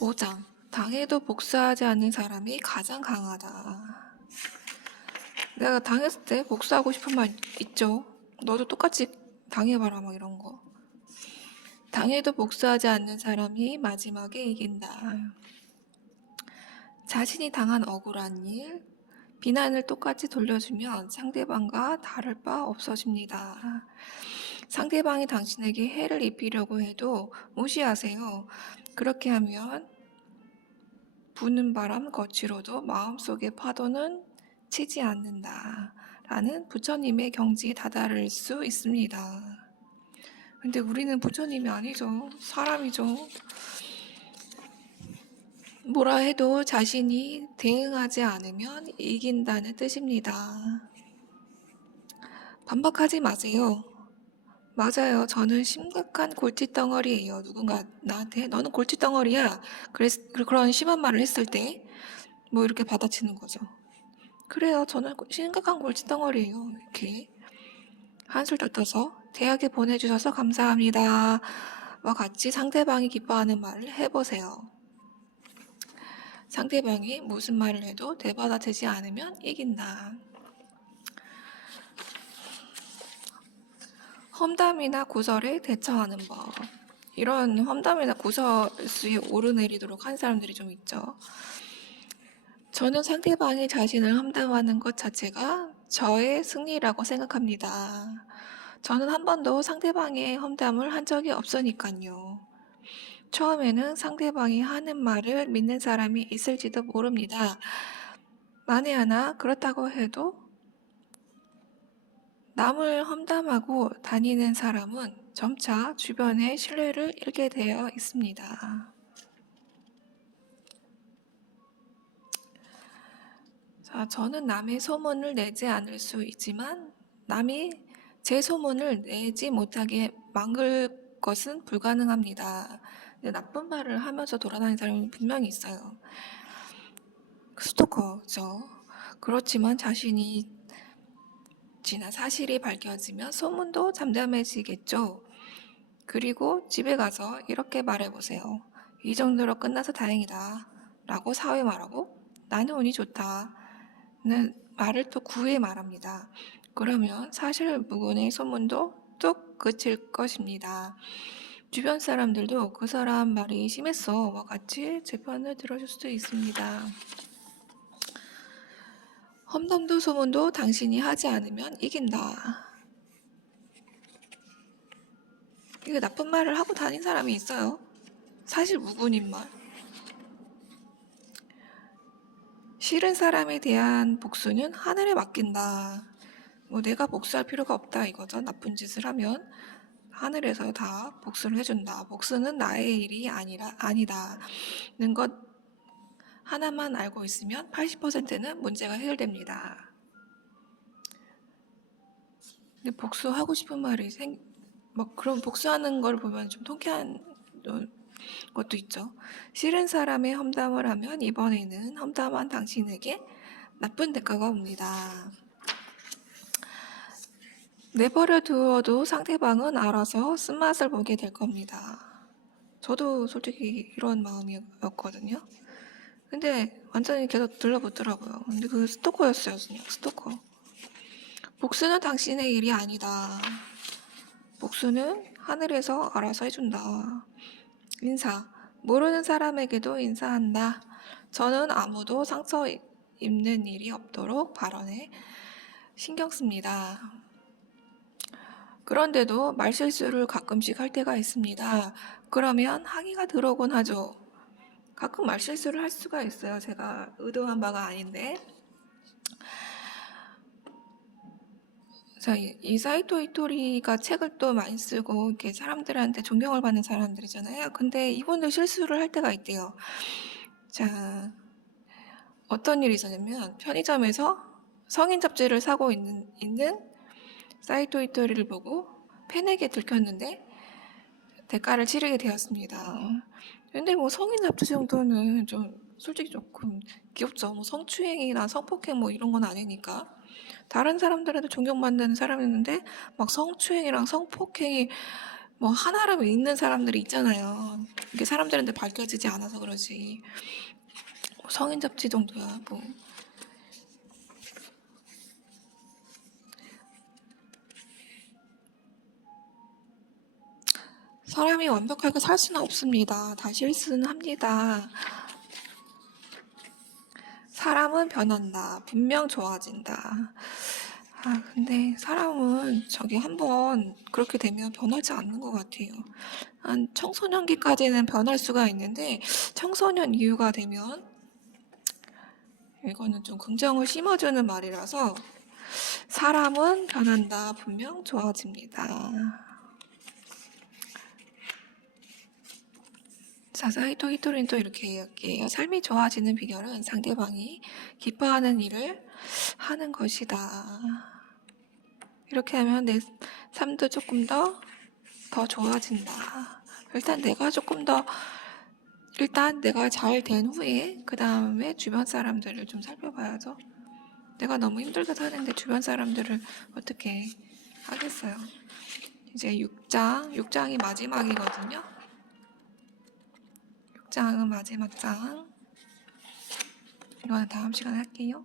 5장. 당해도 복수하지 않는 사람이 가장 강하다. 내가 당했을 때 복수하고 싶은 말 있죠? 너도 똑같이 당해봐라, 뭐 이런 거. 당해도 복수하지 않는 사람이 마지막에 이긴다. 자신이 당한 억울한 일, 비난을 똑같이 돌려주면 상대방과 다를 바 없어집니다. 상대방이 당신에게 해를 입히려고 해도 무시하세요. 그렇게 하면 부는 바람 거치로도 마음속의 파도는 치지 않는다. 라는 부처님의 경지에 다다를 수 있습니다. 근데 우리는 부처님이 아니죠. 사람이죠. 뭐라 해도 자신이 대응하지 않으면 이긴다는 뜻입니다. 반박하지 마세요. 맞아요. 저는 심각한 골칫덩어리예요. 누군가 나한테 너는 골칫덩어리야. 그랬, 그런 심한 말을 했을 때 뭐 이렇게 받아치는 거죠. 그래요. 저는 심각한 골칫덩어리예요. 이렇게 한술 더 떠서 대학에 보내주셔서 감사합니다. 와 같이 상대방이 기뻐하는 말을 해보세요. 상대방이 무슨 말을 해도 대받아치지 않으면 이긴다. 험담이나 구설에 대처하는 법. 이런 험담이나 구설수에 오르내리도록 한 사람들이 좀 있죠. 저는 상대방이 자신을 험담하는 것 자체가 저의 승리라고 생각합니다. 저는 한 번도 상대방의 험담을 한 적이 없으니까요. 처음에는 상대방이 하는 말을 믿는 사람이 있을지도 모릅니다. 만에 하나 그렇다고 해도 남을 험담하고 다니는 사람은 점차 주변의 신뢰를 잃게 되어 있습니다. 자, 저는 남의 소문을 내지 않을 수 있지만 남이 제 소문을 내지 못하게 막을 것은 불가능합니다. 나쁜 말을 하면서 돌아다니는 사람이 분명히 있어요. 스토커죠. 그렇지만 자신이 지나 사실이 밝혀지면 소문도 잠잠해지겠죠. 그리고 집에 가서 이렇게 말해보세요. 이 정도로 끝나서 다행이다. 라고 사회 말하고 나는 운이 좋다. 는 말을 또 구해 말합니다. 그러면 사실 무근의 소문도 뚝 그칠 것입니다. 주변 사람들도 그 사람 말이 심했어와 같이 제 편을 들어줄 수도 있습니다. 험담도 소문도 당신이 하지 않으면 이긴다. 이게 나쁜 말을 하고 다닌 사람이 있어요. 사실 무근인 말. 싫은 사람에 대한 복수는 하늘에 맡긴다. 뭐 내가 복수할 필요가 없다 이거죠. 나쁜 짓을 하면 하늘에서 다 복수를 해준다. 복수는 나의 일이 아니라 아니다는 것 하나만 알고 있으면 80%는 문제가 해결됩니다. 근데 복수하고 싶은 말이 생, 막 그런 복수하는 걸 보면 좀 통쾌한 것도 있죠. 싫은 사람의 험담을 하면 이번에는 험담한 당신에게 나쁜 대가가 옵니다. 내버려 두어도 상대방은 알아서 쓴맛을 보게 될 겁니다. 저도 솔직히 이런 마음이었거든요. 근데 완전히 계속 들러붙더라고요. 근데 그 스토커였어요, 그냥 스토커. 복수는 당신의 일이 아니다. 복수는 하늘에서 알아서 해준다. 인사. 모르는 사람에게도 인사한다. 저는 아무도 상처 입는 일이 없도록 발언에 신경 씁니다. 그런데도 말실수를 가끔씩 할 때가 있습니다. 그러면 항의가 들어오곤 하죠. 가끔 말실수를 할 수가 있어요. 제가 의도한 바가 아닌데. 자, 이- 이 사이토 이토리가 책을 또 많이 쓰고 이렇게 사람들한테 존경을 받는 사람들이잖아요. 근데 이분도 실수를 할 때가 있대요. 자, 어떤 일이 있었냐면 편의점에서 성인 잡지를 사고 있는 있는 사이토 이토리를 보고 팬에게 들켰는데 대가를 치르게 되었습니다. 근데 뭐 성인 잡지 정도는 좀 솔직히 조금 귀엽죠. 뭐 성추행이나 성폭행 뭐 이런 건 아니니까. 다른 사람들한테 존경받는 사람이었는데 막 성추행이랑 성폭행이 뭐 하나라도 있는 사람들이 있잖아요. 이게 사람들한테 밝혀지지 않아서 그러지. 뭐 성인 잡지 정도야 뭐. 사람이 완벽하게 살 수는 없습니다. 다 실수는 합니다. 사람은 변한다. 분명 좋아진다. 아, 근데 사람은 저기 한번 그렇게 되면 변하지 않는 것 같아요. 한 청소년기까지는 변할 수가 있는데 청소년 이후가 되면 이거는 좀 긍정을 심어주는 말이라서 사람은 변한다. 분명 좋아집니다. 히토리는 또 이렇게 이야기해요. 삶이 좋아지는 비결은 상대방이 기뻐하는 일을 하는 것이다. 이렇게 하면 내 삶도 조금 더, 더 좋아진다. 일단 내가 조금 더, 일단 내가 잘 된 후에, 그 다음에 주변 사람들을 좀 살펴봐야죠. 내가 너무 힘들게 사는데 주변 사람들을 어떻게 하겠어요. 이제 6장, 6장이 마지막이거든요. 6장은 마지막 장. 이거는 다음 시간에 할게요.